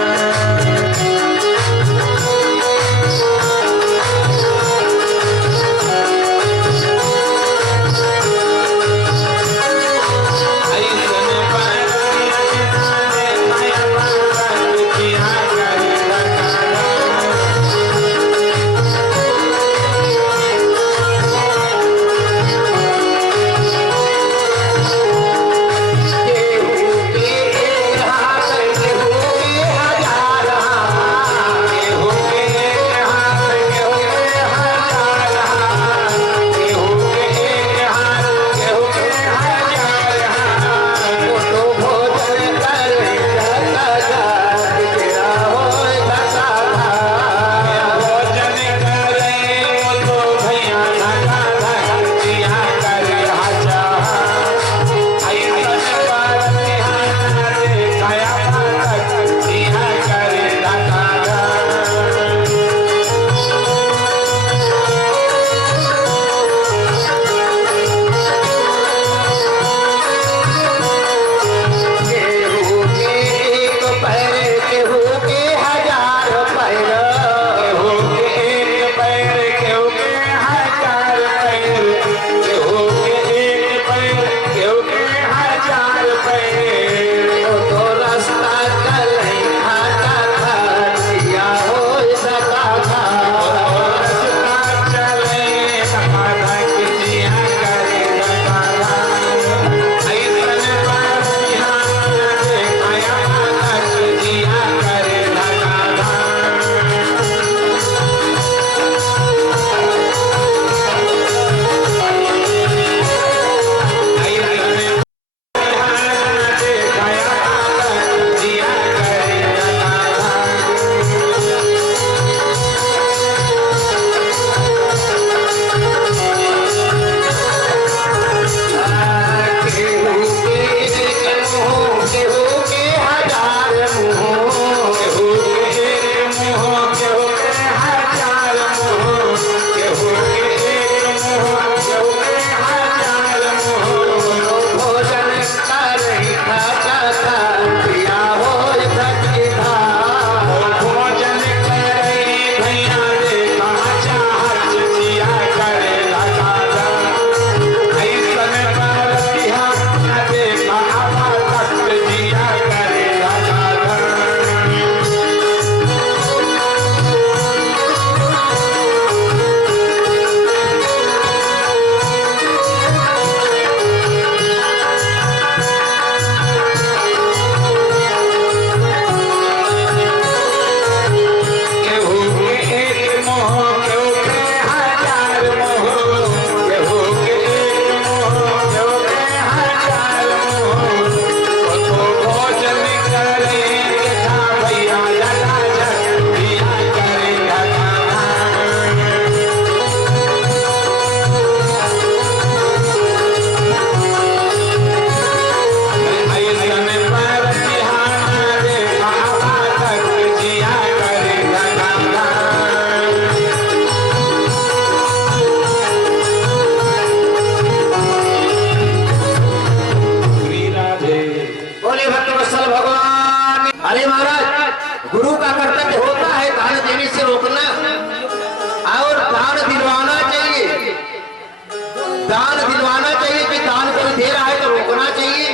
दान दिलवाना चाहिए कि दान कोई दे रहा है तो रोकना चाहिए?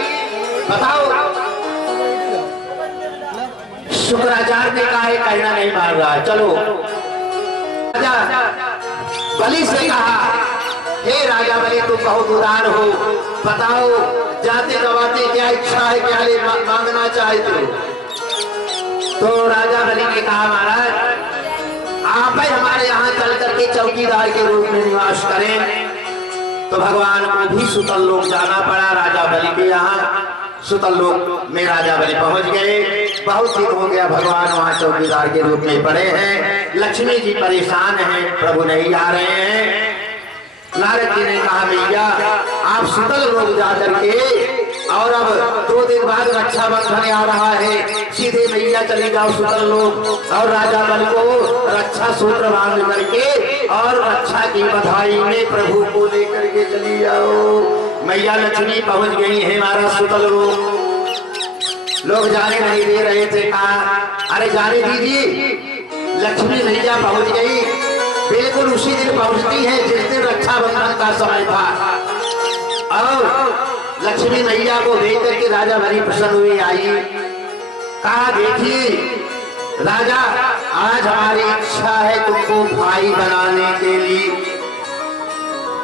बताओ। शुक्राचार्य ने कहा है कहना नहीं मार रहा। चलो राजा बलि से कहा, हे राजा बलि तुम बहुत उदार हो, बताओ जाते गवाते क्या इच्छा है, क्या ले मांगना चाहते हो? तो राजा बलि ने कहा महाराज आप ही हमारे यहाँ चल करके चौकीदार के रूप में निवास करें। तो भगवान को भी सुतल लोक जाना पड़ा। राजा बलि के यहाँ सुतल लोक में राजा बलि पहुंच गए। बहुत दिन हो गया भगवान वहाँ चौकीदार के रूप में पड़े हैं। लक्ष्मी जी परेशान हैं, प्रभु नहीं आ रहे हैं। नारद जी ने कहा भैया आप सुतल लोक जा करके, और अब 2 दिन बाद रक्षाबंधन आ रहा है, सीधे मैया चले जाओ सुतल लोक और राजा बलि को रक्षा सूत्र बांध करके और रक्षा की बधाई में प्रभु को लेकर के चली जाओ। मैया लक्ष्मी पहुंच गई है हमारा सुतल लोक। लोग जाने नहीं दे रहे थे, कहा अरे जाने दीजिए, लक्ष्मी मैया पहुंच गई। बिल्कुल उसी दिन पहुंचती है जिस दिन रक्षाबंधन का समय था। और लक्ष्मी मैया को देख करके राजा बलि प्रसन्न हुए, आई कहा देखिए राजा आज हमारी इच्छा है तुमको भाई बनाने के लिए।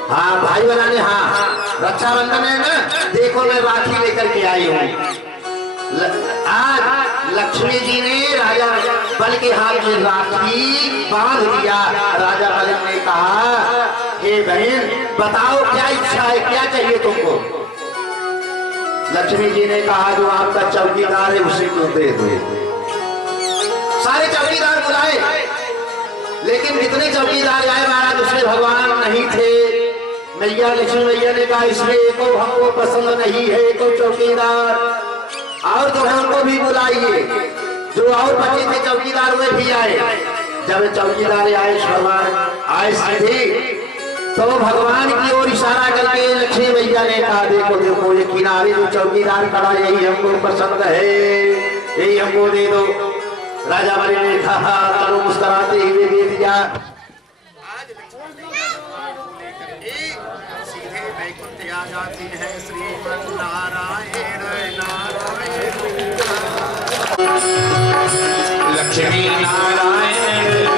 हाँ भाई बनाने, हाँ रक्षाबंधन है ना, देखो मैं राखी लेकर के आई हूँ। आज लक्ष्मी जी ने राजा बलि के हाथ में राखी बांध दिया। राजा बलि ने कहा हे बहन बताओ क्या इच्छा है, क्या चाहिए तुमको? लक्ष्मी जी ने कहा जो आपका चौकीदार है उसे को दे दो। सारे चौकीदार बुलाए, लेकिन कितने चौकीदार आए महाराज उसमें भगवान नहीं थे। मैया लक्ष्मी मैया ने कहा इसमें एको हमको पसंद नहीं है, एको चौकीदार और जो है उनको भी बुलाइए। जो और बचे थे चौकीदार वे भी आए। जब चौकीदार आए भगवान आए सीधे, तो भगवान की ओर इशारा करके लक्ष्मी मैया ने कहा देखो देखो ये किनारे जो चौकीदार खड़ा यही हमको पसंद है, यही हमको दे दो। राजा बलि ने कहा चलो मुस्कुराते हुए दे दिया। सीधे वैकुंठ आ जाती है श्रीमन नारायण नारायण लक्ष्मी नारायण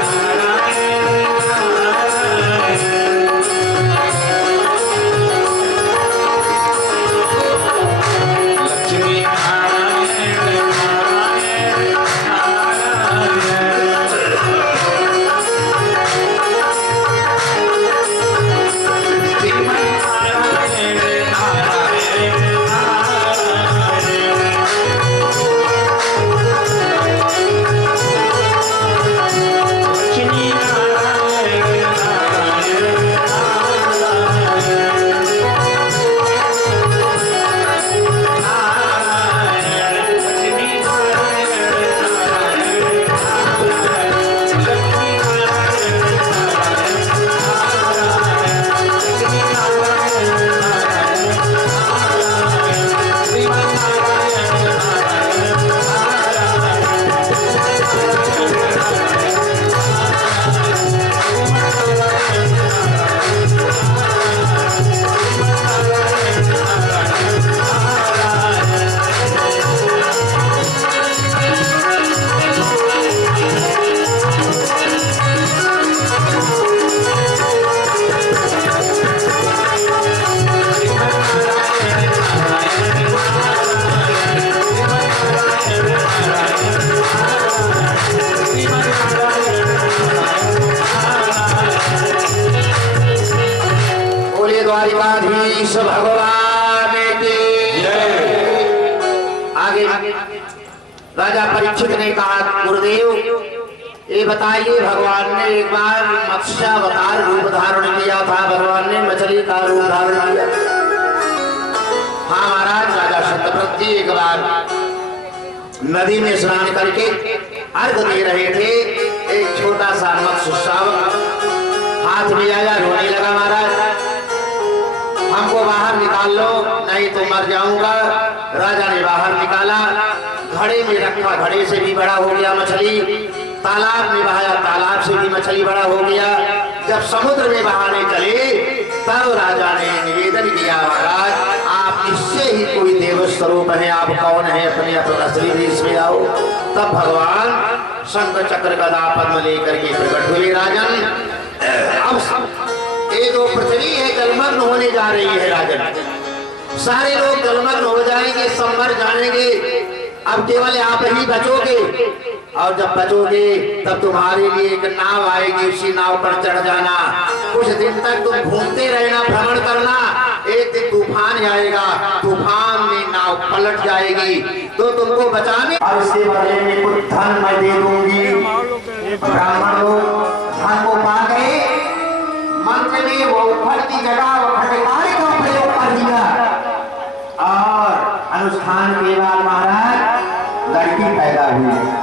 द्वारिकाधीश भगवान की आगे राजा परीक्षित ने कहा गुरुदेव ये बताइए भगवान ने एक बार मत्स्यावतार रूप धारण किया था, भगवान ने मछली का रूप धारण किया। हाँ महाराज राजा शतप्रति एक बार नदी में स्नान करके अर्घ दे रहे थे। एक छोटा सा मत्स्य शावक हाथ में आया, रोने लगा महाराज हमको बाहर निकाल लो नहीं तो मर जाऊंगा। राजा ने बाहर निकाला, घड़े में रखा, घड़े से भी बड़ा हो गया मछली। तालाब में बहाया, तालाब से भी मछली बड़ा हो गया। जब समुद्र में बहाने चले तब राजा ने निवेदन किया, महाराज आप इससे ही कोई देव स्वरूप है, आप कौन है, अपने अपना शरीर इसमें आओ। तब भगवान शंख चक्र गदा पद्म लेकर के प्रकट हुए। राजन अब ये जो पृथ्वी है जलमग्न होने जा रही है राजन, सारे लोग जलमग्न हो जाएंगे, सब मर जाएंगे, अब केवल आप ही बचोगे। और जब बचोगे तब तुम्हारे लिए एक नाव आएगी, उसी नाव पर चढ़ जाना, कुछ दिन तक तुम घूमते रहना, भ्रमण करना, एक दिन तूफान आएगा, तूफान में नाव पलट जाएगी तो तुमको बचाने और इसके बदले में कुछ धन मैं दे दूंगी। ब्राह्मण लोग धन को पा गए, मंत्र में वो फट की जगह वो फटकार का प्रयोग कर दिया और अनुष्ठान के बाद महाराज लड़की पैदा हुई।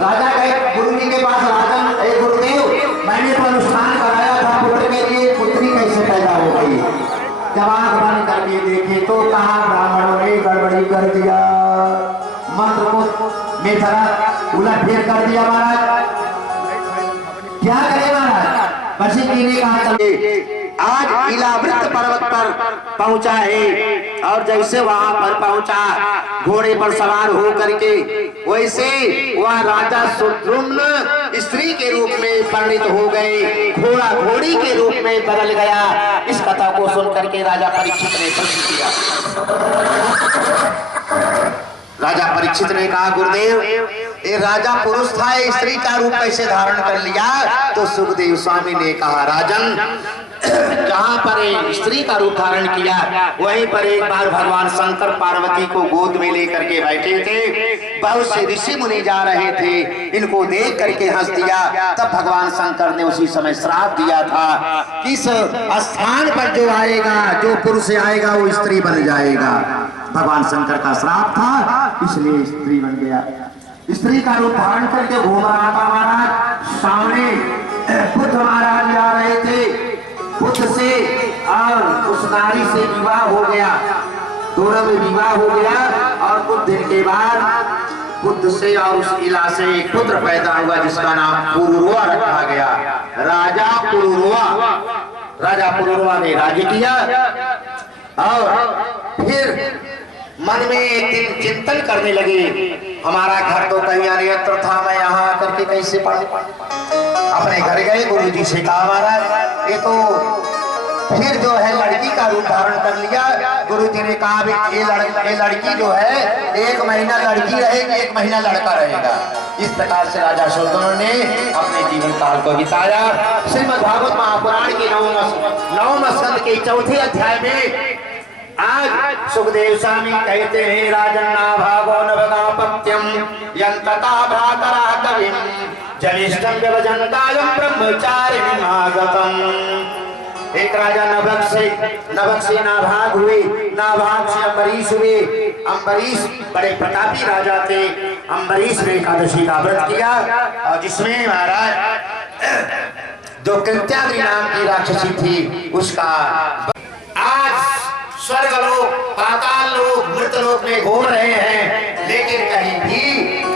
राजा गए गुरु जी के पास, राजन ए गुरुदेव मैंने तो अनुष्ठान कराया था पुत्र के लिए, पुत्री कैसे पैदा हो गई? जब आंख बंद करके देखे तो कहा ब्राह्मणों ने गड़बड़ी कर दिया, मंत्र को में जरा उलट फेर कर दिया। महाराज क्या करे महाराज? बसी जी ने कहा चलिए आज इलावृत पर्वत पर पहुंचा है और जैसे वहां पर पहुंचा घोड़े पर सवार हो करके वैसे वह राजा सुद्रुम्न स्त्री के रूप में परिणित हो गए, घोड़ा घोड़ी के रूप में बदल गया। इस कथा को सुन करके राजा परीक्षित ने प्रश्न किया। राजा परीक्षित ने कहा गुरुदेव ये राजा पुरुष था, स्त्री का रूप कैसे धारण कर लिया? तो सुखदेव स्वामी ने कहा राजन जहाँ पर स्त्री का रूप धारण किया वहीं पर एक बार भगवान शंकर पार्वती को गोद में लेकर के बैठे थे, बहुत से ऋषि मुनि जा रहे थे, इनको देख करके हंस दिया। तब भगवान शंकर ने उसी समय श्राप दिया था कि इस स्थान पर जो आएगा, जो पुरुष आएगा वो स्त्री बन जाएगा। भगवान शंकर का श्राप था इसलिए स्त्री बन गया। स्त्री का रूप धारण करके घूम रहा था महाराज, सामने बुद्ध महाराज जा रहे थे, बुद्ध से और उस नारी से विवाह हो गया, दोनों में विवाह हो गया और कुछ दिन के बाद बुद्ध से और उस इला से एक पुत्र पैदा हुआ जिसका नाम पुरुरवा रखा गया। राजा पुरुरवा ने राज्य किया और फिर मन में एक दिन चिंतन करने लगे, हमारा घर तो कहीं अन्यत्र था, मैं यहाँ आकर के कैसे पढ़? अपने घर गए, गुरु जी से कहा महाराज ये तो फिर जो है लड़की का रूप धारण कर लिया। गुरु जी ने कहा ये लड़की जो है 1 महीना लड़की रहेगी, 1 महीना लड़का रहेगा। इस प्रकार से राजा सुद्रुम्न ने अपने जीवन काल को बिताया। श्रीमद् भागवत महापुराण के 9वें स्कंद के 4थे अध्याय में आज सुखदेव स्वामी कहते हैं राजन्ना भागो नवगापत्यम यंतता भ्रातरा कविम जनिष्ठम व्यवजनतायम ब्रह्मचारिणीम आगतम। एक राजा नभक से नाभाग हुए, नाभाग से अम्बरीश हुए। अम्बरीश बड़े प्रतापी राजा थे। अम्बरीश ने एकादशी का व्रत किया और जिसमें महाराज जो कृत्याद्रि नाम की राक्षसी थी उसका आज स्वर्ग लोक, पाताल लोक, मृत लोक में घूम रहे हैं, लेकिन कहीं भी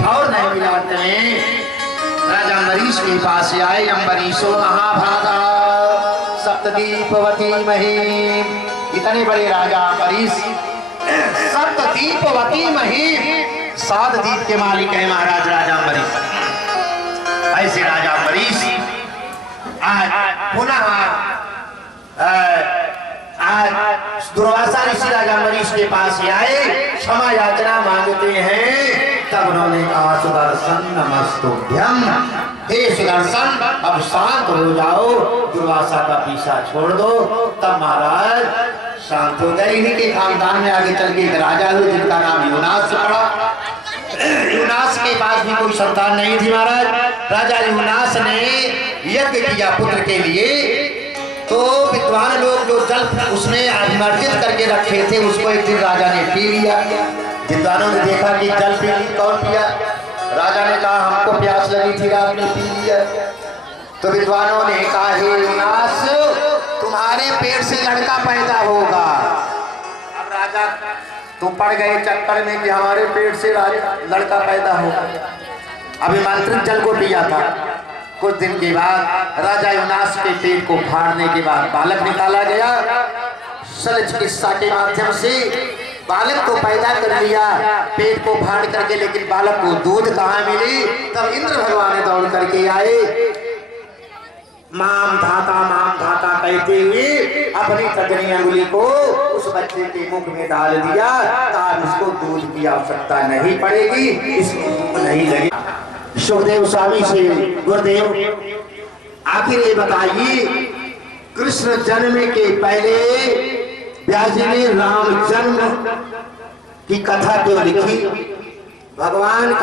और नहीं मिला। में राजा अम्बरीश के पास आए। अम्बरीशो महाभागा सप्तदीपवती महीम, इतने बड़े राजा अम्बरीश सप्तदीपवती महीम, 7 दीप के मालिक है महाराज राजा अम्बरीश। ऐसे राजा अम्बरीश आज पुनः आज दुर्वासा ऋषि राजा अम्बरीश के पास आए, क्षमा याचना मांगते हैं। तब उन्होंने कहा सुदर्शन नमस्तुभ्यम, हे सुदर्शन अब शांत हो जाओ, दुर्वासा का पीछा छोड़ दो। तब महाराज शांत हो गए। इन्हीं के खानदान में आगे चल के एक राजा हुए जिनका नाम यूनास पड़ा। यूनास के पास भी कोई संतान नहीं थी महाराज। राजा यूनास ने यज्ञ किया पुत्र के लिए, तो विद्वान लोग जो जल उसमें अभिमर्जित करके रखे थे उसको एक दिन राजा ने पी लिया। विद्वानों ने देखा कि जल पी कौन पिया? राजा ने कहा हमको प्यास लगी थी, आपने पी लिया। तो विद्वानों ने कहा हे यूनास तुम्हारे पेट से लड़का पैदा होगा। अब राजा तो पड़ गए चक्कर में कि हमारे पेट से लड़का पैदा होगा। अभिमंत्रित जल को पिया था कुछ दिन के बाद राजा युनास के पेट को फाड़ने के बाद बालक निकाला गया। शल्य चिकित्सा के माध्यम से बालक को पैदा कर लिया पेट को फाड़ करके, लेकिन बालक को दूध कहाँ मिली? तब इंद्र भगवान दौड़ करके आए, माम धाता कहते हुए अपनी तर्जनी अंगुली को उस बच्चे के मुख में डाल दिया। तब इसको दूध की आवश्यकता नहीं पड़ेगी, इसको भूख नहीं लगी। सुखदेव स्वामी से गुरुदेव आखिर ये बताइए, कृष्ण जन्म के पहले व्यास जी ने राम जन्म की कथा क्यों लिखी? भगवान का